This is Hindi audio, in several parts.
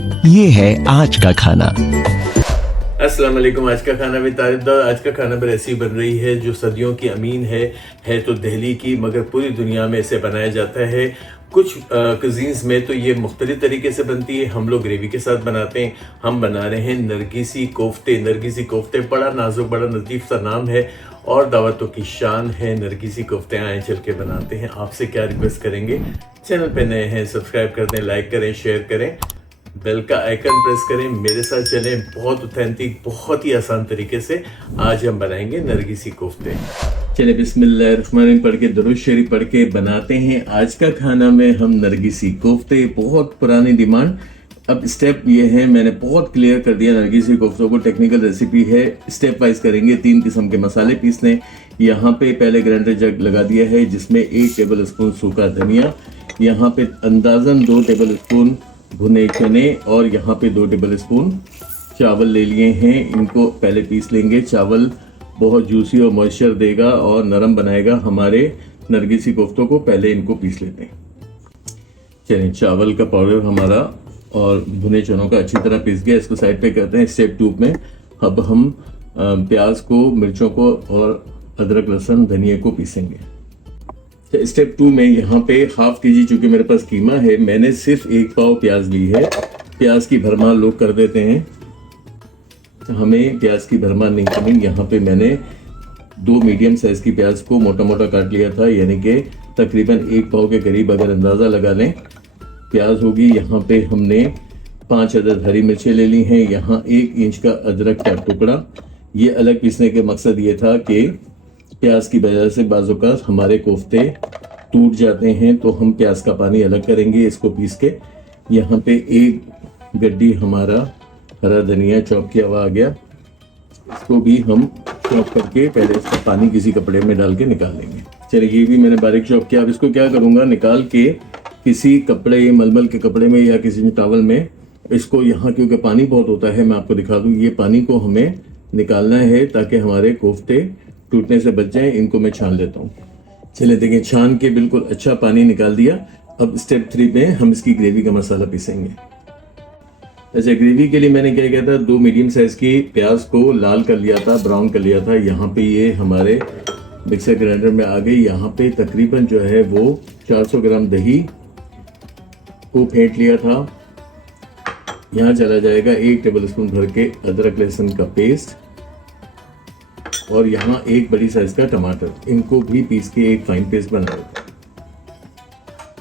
ये है आज का खाना। अस्सलाम वालेकुम। आज का खाना भी तारीफदार। आज का खाना पर ऐसी बन रही है जो सदियों की अमीन है तो दिल्ली की, मगर पूरी दुनिया में इसे बनाया जाता है। कुछ कुजीन्स में तो ये मुख्तलिफ तरीके से बनती है। हम लोग ग्रेवी के साथ बनाते हैं। हम बना रहे हैं नरगिसी कोफ्ते। नरगिसी कोफ्ते बड़ा नाजुक, बड़ा लतीफ़ सा नाम है और दावतों की शान है। नरगिसी कोफ्ते आए चल के बनाते हैं। आपसे क्या रिक्वेस्ट करेंगे, चैनल पे नए हैं सब्सक्राइब कर दें, लाइक करें, शेयर करें, बेल का आइकन प्रेस करें, मेरे साथ चलें। बहुत ऑथेंटिक, बहुत ही आसान तरीके से आज हम बनाएंगे नरगिसी कोफ्ते। चले बिस्मिल्लाहिर्रहमानिर्रहीम पढ़ के, दुरूद शरीफ पढ़ के बनाते हैं आज का खाना में हम नरगिसी कोफ्ते। बहुत पुरानी डिमांड। अब स्टेप ये है, मैंने बहुत क्लियर कर दिया नरगिसी कोफ्तों को। टेक्निकल रेसिपी है, स्टेप वाइज करेंगे। 3 किस्म के मसाले पीसने। यहाँ पे पहले ग्राइंडर जग लगा दिया है जिसमें 1 टेबल स्पून सूखा धनिया, यहाँ पे अंदाजन 2 टेबल स्पून भुने चने और यहाँ पे 2 टेबल स्पून चावल ले लिए हैं। इनको पहले पीस लेंगे। चावल बहुत जूसी और मॉइस्चर देगा और नरम बनाएगा हमारे नरगिसी कोफ्तों को। पहले इनको पीस लेते हैं। चलिए, चावल का पाउडर हमारा और भुने चनों का अच्छी तरह पीस गया। इसको साइड पे करते हैं। स्टेप 2 में अब हम प्याज को, मिर्चों को और अदरक, लहसुन, धनिया को पीसेंगे। स्टेप 2 में यहाँ पे हाफ केजी, चूंकि मेरे पास कीमा है, मैंने सिर्फ 1 पाव प्याज ली है। प्याज की भरमार लोग कर देते हैं, तो हमें प्याज की भरमार नहीं करनी। यहाँ पे मैंने 2 मीडियम साइज की प्याज को मोटा मोटा काट लिया था, यानी कि तकरीबन 1 पाव के करीब अगर अंदाज़ा लगा लें प्याज होगी। यहाँ पे हमने 5 अदद हरी मिर्चें ले ली हैं। यहाँ 1 इंच का अदरक का टुकड़ा। ये अलग पीसने के मकसद ये था कि प्याज की वजह से बाज़-औक़ात हमारे कोफ्ते टूट जाते हैं, तो हम प्याज का पानी अलग करेंगे इसको पीस के। यहाँ पे 1 गड्डी हमारा हरा धनिया चॉप किया हुआ आ गया। इसको भी हम चॉप करके पहले इसका पानी किसी कपड़े में डाल के निकाल लेंगे। चलिए, ये भी मैंने बारीक चॉप किया। अब इसको क्या करूँगा, निकाल के किसी कपड़े, मलमल के कपड़े में या किसी टॉवल में इसको, यहाँ क्योंकि पानी बहुत होता है, मैं आपको दिखा दूँ, ये पानी को हमें निकालना है ताकि हमारे कोफ्ते टूटने से बच जाएं। इनको मैं छान लेता हूँ। चलिए देखिए, छान के बिल्कुल अच्छा पानी निकाल दिया। अब स्टेप 3 में हम इसकी ग्रेवी का मसाला पीसेंगे। अच्छा, ग्रेवी के लिए मैंने क्या किया था, 2 मीडियम साइज की प्याज को लाल कर लिया था, ब्राउन कर लिया था। यहाँ पे ये हमारे मिक्सर ग्राइंडर में आ गई। यहाँ पे तकरीबन जो है वो 400 ग्राम दही को फेंट लिया था। यहाँ चला जाएगा 1 टेबल स्पून भर के अदरक लहसुन का पेस्ट और यहाँ 1 बड़ी साइज का टमाटर। इनको भी पीस के एक फाइन पेस्ट बना लेते हैं।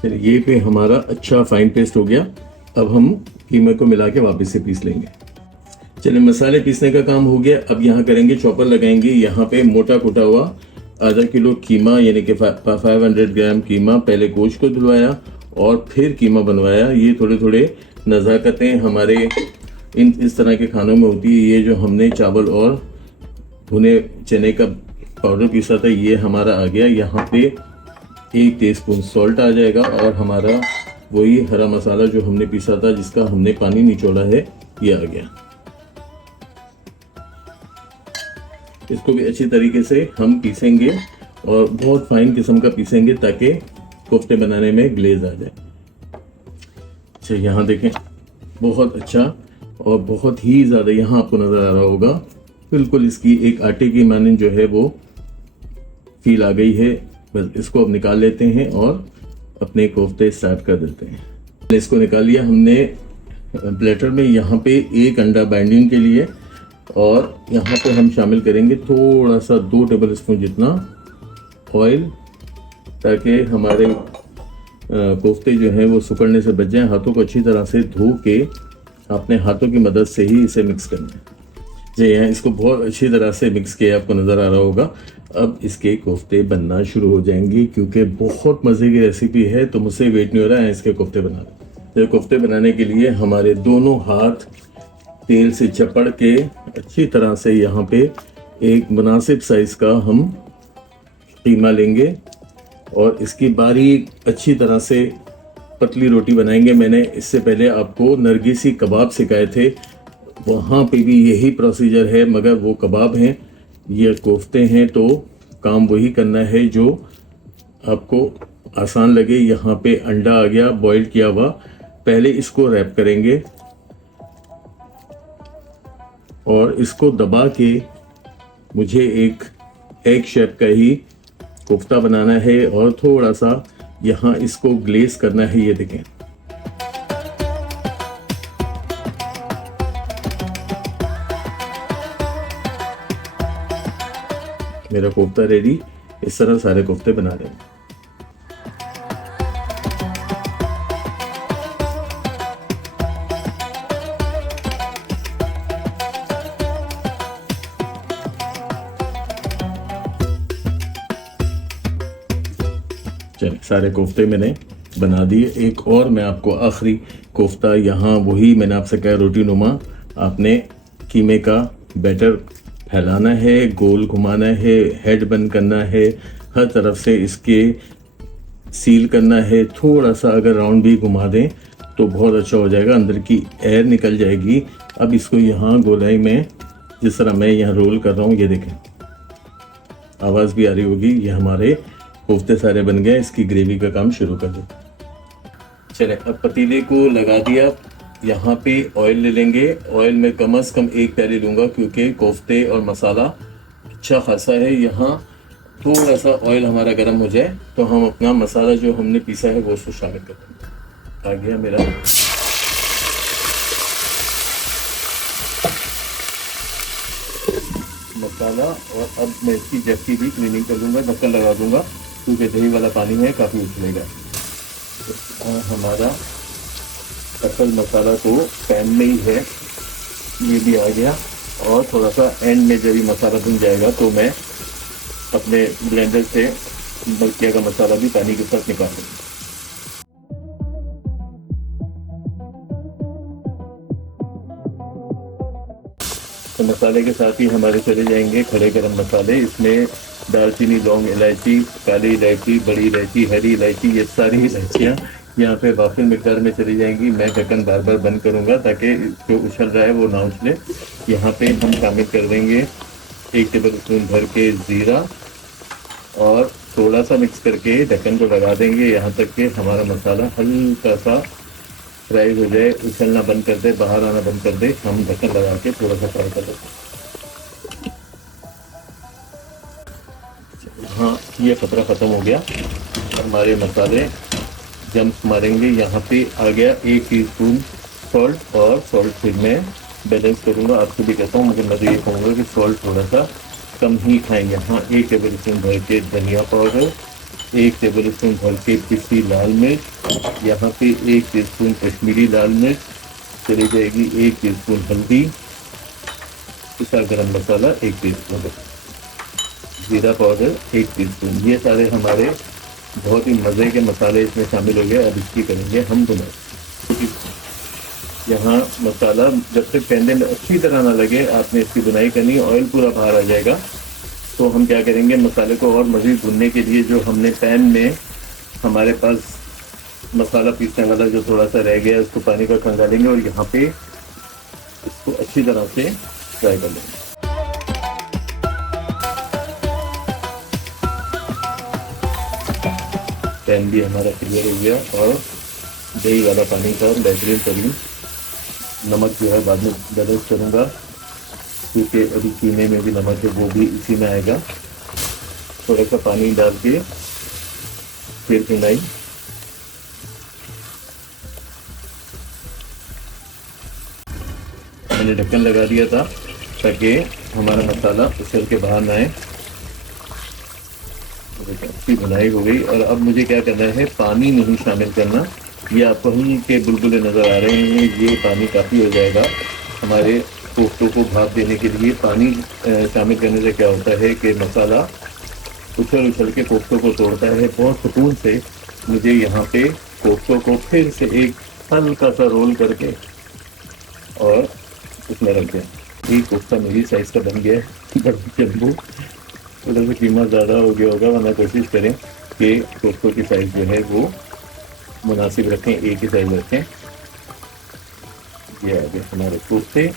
चलिए, ये पे हमारा अच्छा फाइन पेस्ट हो गया। अब हम कीमे को मिला के वापस से पीस लेंगे। चलिए, मसाले पीसने का काम हो गया। अब यहाँ करेंगे, चॉपर लगाएंगे। यहाँ पे मोटा कुटा हुआ आधा किलो कीमा, यानी कि 500 ग्राम कीमा। पहले गोश्त को धुलवाया और फिर कीमा बनवाया। ये थोड़े थोड़े नज़ाकतें हमारे इस तरह के खानों में होती है। ये जो हमने चावल और भुने चने का पाउडर पीसा था, ये हमारा आ गया। यहाँ पे 1 टीस्पून सॉल्ट आ जाएगा और हमारा वही हरा मसाला जो हमने पीसा था, जिसका हमने पानी निचोड़ा है, ये आ गया। इसको भी अच्छी तरीके से हम पीसेंगे और बहुत फाइन किस्म का पीसेंगे ताकि कोफ्ते बनाने में ग्लेज आ जाए। अच्छा, यहाँ देखें, बहुत अच्छा और बहुत ही ज़्यादा यहाँ आपको नज़र आ रहा होगा, बिल्कुल इसकी एक आटे की मानन जो है वो फील आ गई है। बस इसको अब निकाल लेते हैं और अपने कोफ्ते स्टार्ट कर देते हैं। इसको निकाल लिया हमने प्लेटर में। यहाँ पे 1 अंडा बाइंडिंग के लिए और यहाँ पे हम शामिल करेंगे थोड़ा सा 2 टेबल स्पून जितना ऑयल, ताकि हमारे कोफ्ते जो हैं वो सिकुड़ने से बच जाएं। हाथों को अच्छी तरह से धो के अपने हाथों की मदद से ही इसे मिक्स करना है। जी यहाँ इसको बहुत अच्छी तरह से मिक्स किया, आपको नज़र आ रहा होगा। अब इसके कोफ्ते बनना शुरू हो जाएंगे, क्योंकि बहुत मज़े की रेसिपी है, तो मुझसे वेट नहीं हो रहा है इसके कोफ्ते बनाने। तो कोफ्ते बनाने के लिए हमारे दोनों हाथ तेल से चपड़ के अच्छी तरह से यहाँ पे एक मुनासिब साइज़ का हम कीमा लेंगे और इसकी बारीक अच्छी तरह से पतली रोटी बनाएंगे। मैंने इससे पहले आपको नरगिसी कबाब सिखाए थे, वहाँ पे भी यही प्रोसीजर है, मगर वो कबाब हैं, ये कोफ्ते हैं, तो काम वही करना है जो आपको आसान लगे। यहाँ पे अंडा आ गया बॉईल किया हुआ। पहले इसको रैप करेंगे और इसको दबा के मुझे एक एग शेप का ही कोफ्ता बनाना है और थोड़ा सा यहाँ इसको ग्लेज करना है। ये देखें, मेरा कोफ्ता रेडी। इस तरह सारे कोफ्ते बना रहे हैं। चलिए, सारे कोफ्ते मैंने बना दिए। एक और मैं आपको आखिरी कोफ्ता, यहाँ वही मैंने आपसे कहा रोटी नुमा, आपने कीमे का बैटर फैलाना है, गोल घुमाना है, हेड बंद करना है, हर तरफ से इसके सील करना है। थोड़ा सा अगर राउंड भी घुमा दें तो बहुत अच्छा हो जाएगा, अंदर की एयर निकल जाएगी। अब इसको यहाँ गोलाई में जिस तरह मैं यहाँ रोल कर रहा हूँ, ये देखें, आवाज़ भी आ रही होगी। ये हमारे कोफ्ते सारे बन गए। इसकी ग्रेवी का काम शुरू कर दो। चले, अब पतीले को लगा दिया। यहाँ पे ऑयल ले लेंगे। ऑयल में कम से कम 1 प्याली लूँगा क्योंकि कोफ्ते और मसाला अच्छा खासा है। यहाँ थोड़ा सा ऑयल हमारा गर्म हो जाए तो हम अपना मसाला जो हमने पीसा है वो उसको शामिल कर देंगे। आ गया मेरा मसाला। और अब मैं इसकी जग की भी क्लीनिंग कर दूँगा, ढक्कन लगा दूँगा क्योंकि दही वाला पानी है, काफ़ी उछलेगा। तो हमारा असल मसाला तो पैन में ही है, ये भी आ गया। और थोड़ा सा एंड में जब भी मसाला भुन जाएगा तो मैं अपने ब्लेंडर से बल्किया का मसाला भी पानी के साथ निकाल दूँगा। तो मसाले के साथ ही हमारे चले जाएंगे खड़े गरम मसाले। इसमें दालचीनी, लौंग, इलायची, काली इलायची, बड़ी इलायची, हरी इलायची, ये सारी इलायचियाँ यहाँ पे वाफिल मिकदार में चली जाएंगी। मैं ढक्कन बार बार बंद करूँगा ताकि जो उछल रहा है वो ना उछले। यहाँ पे हम शामिल कर देंगे 1 टेबल स्पून भर के ज़ीरा और थोड़ा सा मिक्स करके ढक्कन को लगा देंगे यहाँ तक कि हमारा मसाला हल्का सा फ्राई हो जाए, उछलना बंद कर दे, बाहर आना बंद कर दे। हम ढक्कन लगा के थोड़ा सा फ्राई कर देते। हाँ, ये खतरा ख़त्म हो गया। हमारे मसाले जम्स मारेंगे। यहाँ पे आ गया 1 टीस्पून सॉल्ट, और सॉल्ट फिर मैं बैलेंस करूँगा। आपको भी कहता हूँ, मगर मैं तो ये कहूँगा कि सॉल्ट थोड़ा सा कम ही खाएँ। यहाँ 1 टेबल स्पून भर के धनिया पाउडर, 1 टेबल स्पून भर के पिसी लाल मिर्च, यहाँ पे 1 टीस्पून कश्मीरी लाल मिर्च चली जाएगी, 1 टीस्पून हल्दी, पिसा गरम मसाला 1 टीस्पून, जीरा पाउडर 1 टीस्पून। ये सारे हमारे बहुत ही मज़े के मसाले इसमें शामिल हो गए। अब इसकी करेंगे हम बुनाई। यहाँ मसाला जब तक पैन में अच्छी तरह ना लगे आपने इसकी बुनाई करनी। ऑयल पूरा बाहर आ जाएगा तो हम क्या करेंगे, मसाले को और मज़ीद भुनने के लिए जो हमने पैन में हमारे पास मसाला पीसने वाला जो थोड़ा सा रह गया उसको पानी का खंगालेंगे और यहाँ पे इसको अच्छी तरह से फ्राई कर लेंगे। पैन भी हमारा क्लियर हो गया और दही वाला पानी का बेहतरीन तरीन। नमक जो है बाद में बैलेंस करूँगा क्योंकि अभी कीमे में भी नमक है, वो भी इसी में आएगा। थोड़ा सा पानी डाल के फिर भुनाई। मैंने ढक्कन लगा दिया था ताकि हमारा मसाला उछल के बाहर ना आए। अच्छी भुनाई हो गई। और अब मुझे क्या करना है, पानी नहीं शामिल करना। ये आपको ही के बुलबुले नज़र आ रहे हैं, ये पानी काफ़ी हो जाएगा। हमारे कोफ्तों को भाप देने के लिए पानी शामिल करने से क्या होता है कि मसाला उछल उछल के कोफ्तों को तोड़ता है। बहुत सुकून से मुझे यहाँ पे कोफ्तों को फिर से एक हल्का सा रोल करके और उसमें रख दें। एक कोफ्ता मेरी साइज़ का बन गया है। जम्बू थोड़ा सा कीमत ज़्यादा हो गया होगा, वरना कोशिश करें कि कोफ्तों की साइज़ जो है वो मुनासिब रखें, एक ही साइज़ रखें। ये आ गए हमारे कोफ्ते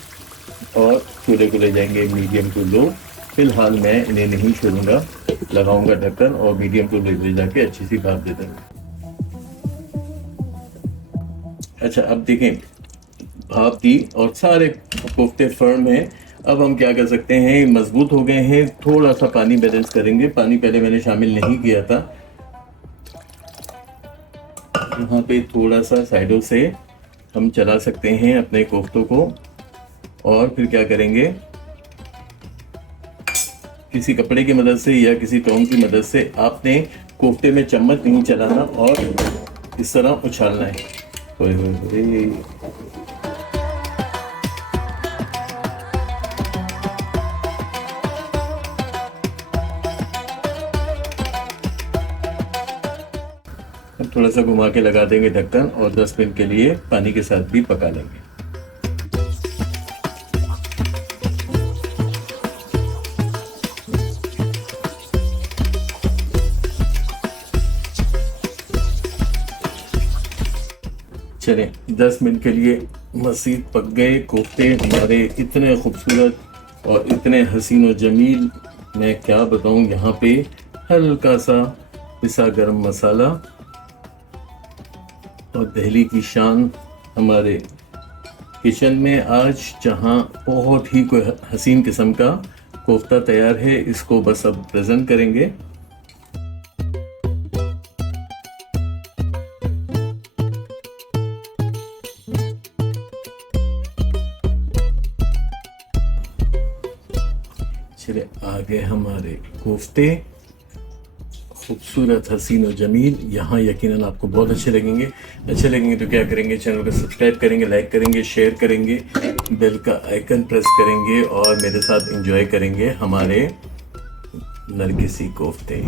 और चूल्हे को ले जाएंगे मीडियम टू लो। फिलहाल मैं इन्हें नहीं छोड़ूंगा, लगाऊंगा ढक्कन और मीडियम टू लो ले जाके अच्छी सी भाप दे देंगे। अच्छा, अब देखें भाप दी और सारे कोफ्ते फर्म हैं अब हम क्या कर सकते हैं, मजबूत हो गए हैं, थोड़ा सा पानी बैलेंस करेंगे। पानी पहले मैंने शामिल नहीं किया था। यहाँ पे थोड़ा सा साइडों से हम चला सकते हैं अपने कोफ्तों को। और फिर क्या करेंगे, किसी कपड़े की मदद से या किसी टोंग की मदद से आपने कोफ्ते में चम्मच नहीं चलाना और इस तरह उछालना है। ओए होए होए। अब थोड़ा सा घुमा के लगा देंगे ढक्कन और 10 मिनट के लिए पानी के साथ भी पका लेंगे। चलें, 10 मिनट के लिए मज़ीद पक गए कोफ्ते हमारे, इतने खूबसूरत और इतने हसीन और जमील। मैं क्या बताऊं, यहाँ पे हल्का सा पिसा गरम मसाला और दिल्ली की शान हमारे किचन में आज, जहाँ बहुत ही कोई हसीन किस्म का कोफ्ता तैयार है। इसको बस अब प्रेजेंट करेंगे। चले, आगे हमारे कोफ्ते खूबसूरत हसीन और जमील। यहाँ यकीनन आपको बहुत अच्छे लगेंगे। अच्छे लगेंगे तो क्या करेंगे, चैनल को सब्सक्राइब करेंगे, लाइक करेंगे, शेयर करेंगे, बेल का आइकन प्रेस करेंगे और मेरे साथ एंजॉय करेंगे हमारे नरगिसी कोफ्ते।